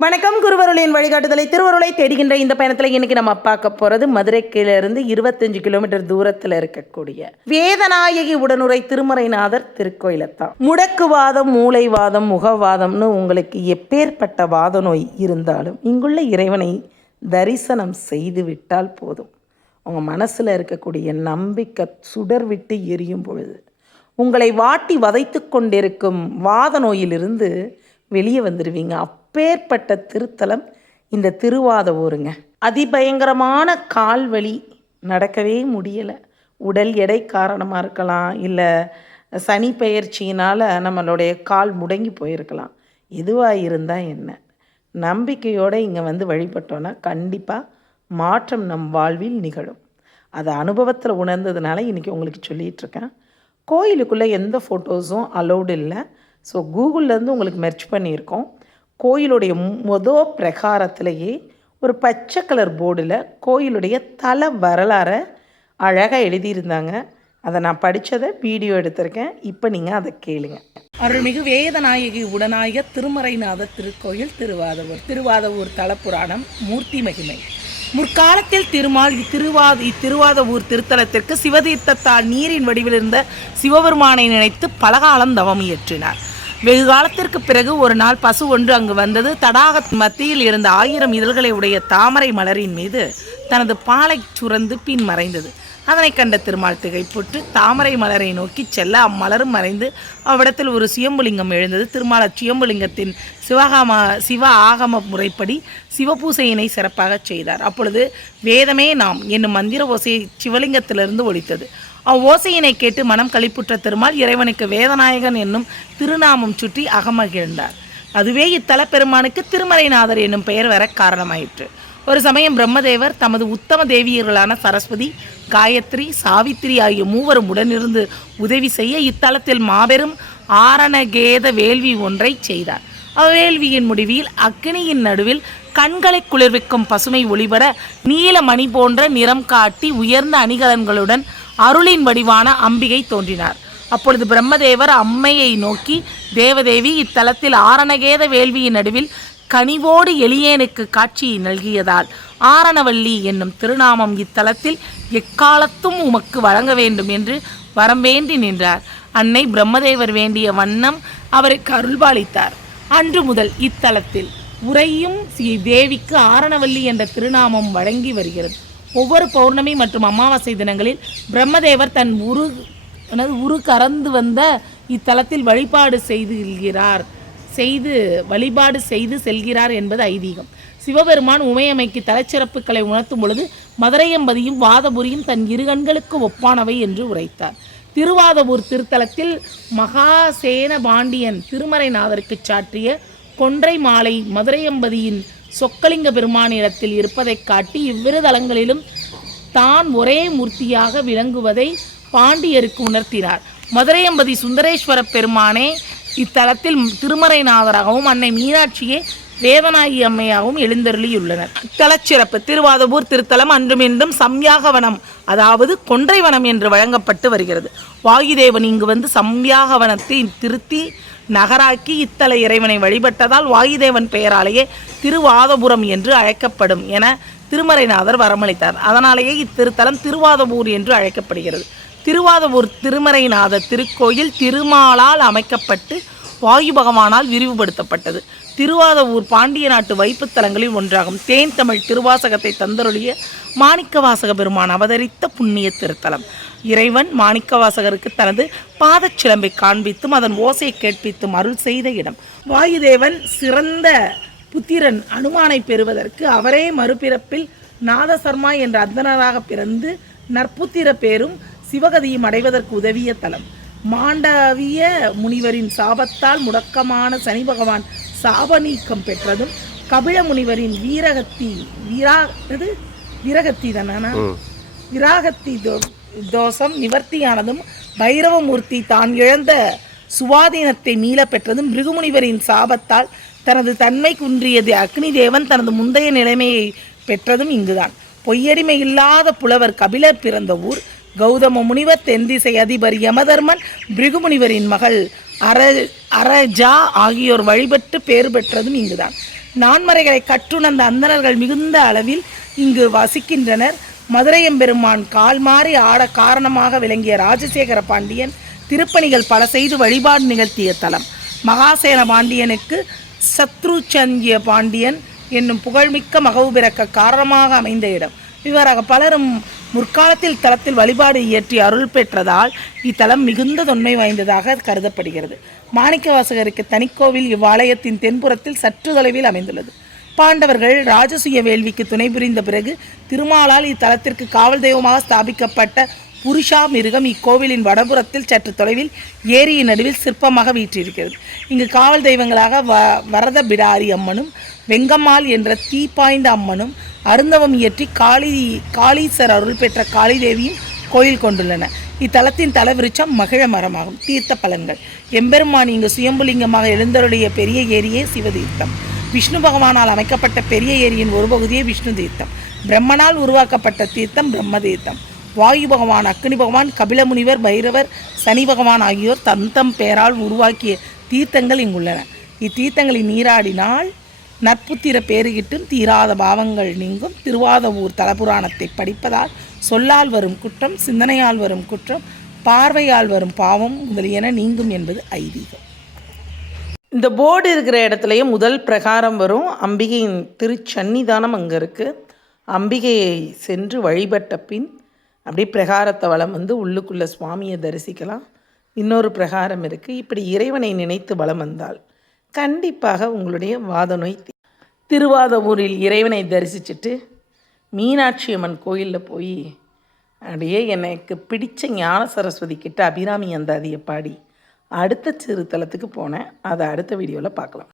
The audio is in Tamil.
வணக்கம் குருவருளின் வழிகாட்டுதலை திருவருளை தேடுகின்ற இந்த பயணத்தில் இன்னைக்கு நம்ம பார்க்க போகிறது மதுரை இருந்து இருபத்தஞ்சு கிலோமீட்டர் தூரத்தில் இருக்கக்கூடிய வேதநாயகி உடனுரை திருமறைநாதர் திருக்கோயிலத்தான் முடக்குவாதம் மூளைவாதம் முகவாதம்னு உங்களுக்கு எப்பேற்பட்ட வாத நோய் இருந்தாலும் இங்குள்ள இறைவனை தரிசனம் செய்து விட்டால் போதும். உங்கள் மனசில் இருக்கக்கூடிய நம்பிக்கை சுடர் விட்டு எரியும் பொழுது உங்களை வாட்டி வதைத்து கொண்டிருக்கும் வாத நோயிலிருந்து வெளியே வந்துடுவீங்க அப்பேற்பட்ட திருத்தலம் இந்த திருவாத ஊருங்க அதிபயங்கரமான கால் வலி நடக்கவே முடியலை. உடல் எடை காரணமாக இருக்கலாம் இல்லை சனி பெயர்ச்சியினால் நம்மளுடைய கால் முடங்கி போயிருக்கலாம். எதுவாக இருந்தால் என்ன? நம்பிக்கையோடு இங்கே வந்து வழிபட்டோன்னா கண்டிப்பாக மாற்றம் நம் வாழ்வில் நிகழும். அதை அனுபவத்தில் உணர்ந்ததுனால இன்றைக்கி உங்களுக்கு சொல்லிகிட்ருக்கேன் கோயிலுக்குள்ளே எந்த ஃபோட்டோஸும் அலௌடு இல்லை. ஸோ கூகுள்லேருந்து உங்களுக்கு மெர்ச் பண்ணியிருக்கோம். கோயிலுடைய மொத பிரகாரத்திலேயே ஒரு பச்சை கலர் போர்டில் கோயிலுடைய தல வரலாறை அழகாக எழுதியிருந்தாங்க. அதை நான் படித்ததை வீடியோ எடுத்திருக்கேன். இப்போ நீங்கள் அதை கேளுங்க. அருள்மிகு வேதநாயகி உடனாய திருமறைநாத திருக்கோயில் திருவாதவூர் திருவாதவூர் தலப்புராணம் மூர்த்தி மகிமை. முற்காலத்தில் திருமால் இத்திருவாத இத்திருவாதவூர் திருத்தலத்திற்கு சிவதீர்த்தத்தால் நீரின் வடிவில் இருந்த சிவபெருமானை நினைத்து பலகாலம் தவம் இயற்றினார். வெகு காலத்திற்கு பிறகு ஒரு நாள் பசு ஒன்று அங்கு வந்தது. தடாகத் மத்தியில் இருந்த ஆயிரம் இதழ்களை உடைய தாமரை மலரின் மீது தனது பாலை சுரந்து பின் மறைந்தது. அதனை கண்ட திருமால் திகைப்புற்று தாமரை மலரை நோக்கி செல்ல அம்மலரும் மறைந்து அவ்விடத்தில் ஒரு சுயம்புலிங்கம் எழுந்தது. திருமால் அச்சுயம்புலிங்கத்தின் சிவகாம சிவ ஆகம முறைப்படி சிவபூசையினை சிறப்பாக செய்தார். அப்பொழுது வேதமே நாம் என்னும் மந்திர ஓசையை சிவலிங்கத்திலிருந்து ஒழித்தது அவ்வோசையினை கேட்டு மனம் களிப்புற்ற திருமால் இறைவனுக்கு வேதநாயகன் என்னும் திருநாமம் சுற்றி அகமகிழ்ந்தார். அதுவே இத்தல பெருமானுக்கு திருமறைநாதர் என்னும் பெயர் வர காரணமாயிற்று. ஒரு சமயம் பிரம்மதேவர் தமது உத்தம தேவியர்களான சரஸ்வதி காயத்ரி சாவித்திரி ஆகிய மூவரும் உடனிருந்து உதவி செய்ய இத்தலத்தில் மாபெரும் ஆரணகேத வேள்வி ஒன்றை செய்தார். அவ்வேள்வியின் முடிவில் அக்னியின் நடுவில் கண்களை குளிர்விக்கும் பசுமை ஒளிபட நீல மணி போன்ற நிறம் காட்டி உயர்ந்த அணிகலன்களுடன் அருளின் வடிவான அம்பிகை தோன்றினார். அப்பொழுது பிரம்மதேவர் அம்மையை நோக்கி தேவதேவி இத்தலத்தில் ஆரணகேத வேள்வியின் நடுவில் கனிவோடு எளியேனுக்கு காட்சி நல்கியதால் ஆரணவல்லி என்னும் திருநாமம் இத்தலத்தில் எக்காலத்தும் உமக்கு வழங்க வேண்டும் என்று வரம் வேண்டி நின்றார். அன்னை பிரம்மதேவர் வேண்டிய வண்ணம் அவருக்கு அருள்பாலித்தார். அன்று முதல் இத்தலத்தில் உரையும் ஸ்ரீ தேவிக்கு ஆரணவல்லி என்ற திருநாமம் வழங்கி வருகிறது. ஒவ்வொரு பௌர்ணமி மற்றும் அமாவாசை தினங்களில் பிரம்மதேவர் தன் உரு அதாவது உரு கறந்து வந்த இத்தலத்தில் வழிபாடு செய்துகிறார் செய்து வழிபாடு செய்து செல்கிறார் என்பது ஐதீகம். சிவபெருமான் உமையமைக்கு தலைச்சிறப்புகளை உணர்த்தும் பொழுது மதுரையம்பதியும் வாதபுரியும் தன் இரு கண்களுக்கு ஒப்பானவை என்று உரைத்தார். திருவாதபூர் திருத்தலத்தில் மகாசேன பாண்டியன் திருமறைநாதருக்கு சாற்றிய கொன்றை மாலை மதுரையம்பதியின் சொக்கலிங்க பெருமானிடத்தில் இருப்பதைக் காட்டி இவ்விரு தலங்களிலும் தான் ஒரே மூர்த்தியாக விளங்குவதை பாண்டியருக்கு உணர்த்தினார். மதுரையம்பதி சுந்தரேஸ்வர பெருமானே இத்தலத்தில் திருமறைநாதராகவும் அன்னை மீனாட்சியே வேதநாயகி அம்மையாகவும் எழுந்தருளியுள்ளனர். தலச்சிறப்பு திருவாதபூர் திருத்தலம் அன்றும் இன்றும் சம்யாகவனம் அதாவது கொன்றைவனம் என்று வழங்கப்பட்டு வருகிறது. வாயுதேவன் இங்கு வந்து சம்யாகவனத்தை திருத்தி நகராக்கி இத்தல இறைவனை வழிபட்டதால் வாயுதேவன் பெயராலேயே திருவாதபுரம் என்று அழைக்கப்படும் என திருமறைநாதர் வரமளித்தார். அதனாலேயே இத்திருத்தலம் திருவாதபூர் என்று அழைக்கப்படுகிறது. திருவாதபூர் திருமறைநாத திருக்கோயில் திருமாலால் அமைக்கப்பட்டு வாயு பகவானால் விரிவுபடுத்தப்பட்டது. திருவாதவூர் பாண்டிய நாட்டு வைப்புத் தலங்களில் ஒன்றாகும் தேன் தமிழ் திருவாசகத்தை தந்தருளிய மாணிக்கவாசக பெருமான் அவதரித்த புண்ணிய திருத்தலம். இறைவன் மாணிக்கவாசகருக்கு தனது பாதச்சிலம்பை காண்பித்தும் அதன் ஓசையை கேட்பித்தும் அருள் செய்த இடம். வாயுதேவன் சிறந்த புத்திரன் அனுமானை பெறுவதற்கு அவரே மறுபிறப்பில் நாதசர்மா என்ற அந்தனராக பிறந்து நற்புத்திர பேரும் சிவகதியும் அடைவதற்கு உதவிய தலம். மாண்டவிய முனிவரின் சாபத்தால் முடக்கமான சனி பகவான் சாப நீக்கம் பெற்றதும் கபில முனிவரின் வீரகத்தி வீரா இது? வீரகத்தி தானா விராகத்தி தோ தோஷம் நிவர்த்தியானதும் பைரவமூர்த்தி தான் இழந்த சுவாதீனத்தை மீள பெற்றதும் பிருகுமுனிவரின் சாபத்தால் தனது தன்மை குன்றியது அக்னி தேவன் தனது முந்தைய நிலைமையை பெற்றதும் இங்குதான். பொய்யடிமை இல்லாத புலவர் கபிலர் பிறந்த ஊர் கௌதம முனிவர் தென்திசை அதிபர் யமதர்மன் பிருகுமுனிவரின் மகள் அர அரஜா ஆகியோர் வழிபட்டு பேறு பெற்றதும் இங்குதான். நான்மறைகளை கற்றுணர்ந்த அந்தணர்கள் மிகுந்த அளவில் இங்கு வசிக்கின்றனர். மதுரையம்பெருமான் கால் மாறி ஆட காரணமாக விளங்கிய ராஜசேகர பாண்டியன் திருப்பணிகள் பல செய்து வழிபாடு நிகழ்த்திய தலம். மகாசேன பாண்டியனுக்கு சத்ருச்சந்திய பாண்டியன் என்னும் புகழ்மிக்க மகவு பிறக்க காரணமாக அமைந்த இடம். இவ்வாறாக பலரும் முற்காலத்தில் தலத்தில் வழிபாடு இயற்றி அருள் பெற்றதால் இத்தலம் மிகுந்த தொன்மை வாய்ந்ததாக கருதப்படுகிறது. மாணிக்கவாசகருக்கு தனிக்கோவில் இவ்வாலயத்தின் தென்புறத்தில் சற்று தொலைவில் அமைந்துள்ளது. பாண்டவர்கள் ராஜசூய வேள்விக்கு துணை புரிந்த பிறகு திருமாலால் இத்தலத்திற்கு காவல் தெய்வமாக ஸ்தாபிக்கப்பட்ட புருஷா மிருகம் இக்கோவிலின் வடபுறத்தில் சற்று தொலைவில் ஏரியின் நடுவில் சிற்பமாக வீற்றிருக்கிறது. இங்கு காவல் தெய்வங்களாக வ வரத பிடாரி அம்மனும் வெங்கம்மாள் என்ற தீப்பாய்ந்த அம்மனும் அருந்தவம் இயற்றி காளி காளீசர் அருள் பெற்ற காளிதேவியும் கோயில் கொண்டுள்ளன. இத்தலத்தின் தலவிருச்சம் மகிழ மரமாகும். தீர்த்த பலன்கள். எம்பெருமான் இங்கு சுயம்புலிங்கமாக எழுந்தருடைய பெரிய ஏரியே சிவதீர்த்தம். விஷ்ணு பகவானால் அமைக்கப்பட்ட பெரிய ஏரியின் ஒரு பகுதியே விஷ்ணு தீர்த்தம். பிரம்மனால் உருவாக்கப்பட்ட தீர்த்தம் பிரம்ம தீர்த்தம். வாயு பகவான் அக்னி பகவான் கபில முனிவர் பைரவர் சனி பகவான் ஆகியோர் தந்தம் பெயரால் உருவாக்கிய தீர்த்தங்கள் இங்குள்ளன. இத்தீர்த்தங்களை நீராடினால் நற்புத்திர பேருகிட்டும் தீராத பாவங்கள் நீங்கும். திருவாதவூர் தலபுராணத்தை படிப்பதால் சொல்லால் வரும் குற்றம் சிந்தனையால் வரும் குற்றம் பார்வையால் வரும் பாவம் முதலியன நீங்கும் என்பது ஐதீகம். இந்த போர்டு இருக்கிற இடத்துலையே முதல் பிரகாரம் வரும் அம்பிகையின் திருச்சன்னிதானம் அங்கே இருக்குது அம்பிகையை சென்று வழிபட்ட பின் அப்படியே பிரகாரத்தை வளம் வந்து உள்ளுக்குள்ளே சுவாமியை தரிசிக்கலாம். இன்னொரு பிரகாரம் இருக்குது இப்படி இறைவனை நினைத்து வளம் வந்தால் கண்டிப்பாக உங்களுடைய வாத நோய் திருவாத ஊரில் இறைவனை தரிசிச்சுட்டு மீனாட்சி அம்மன் கோயிலில் போய் அப்படியே எனக்கு பிடித்த ஞான சரஸ்வதி கிட்ட அபிராமி அந்தாதியை பாடி அடுத்த சிறுத்தலத்துக்கு போனேன். அதை அடுத்த வீடியோவில் பார்க்கலாம்.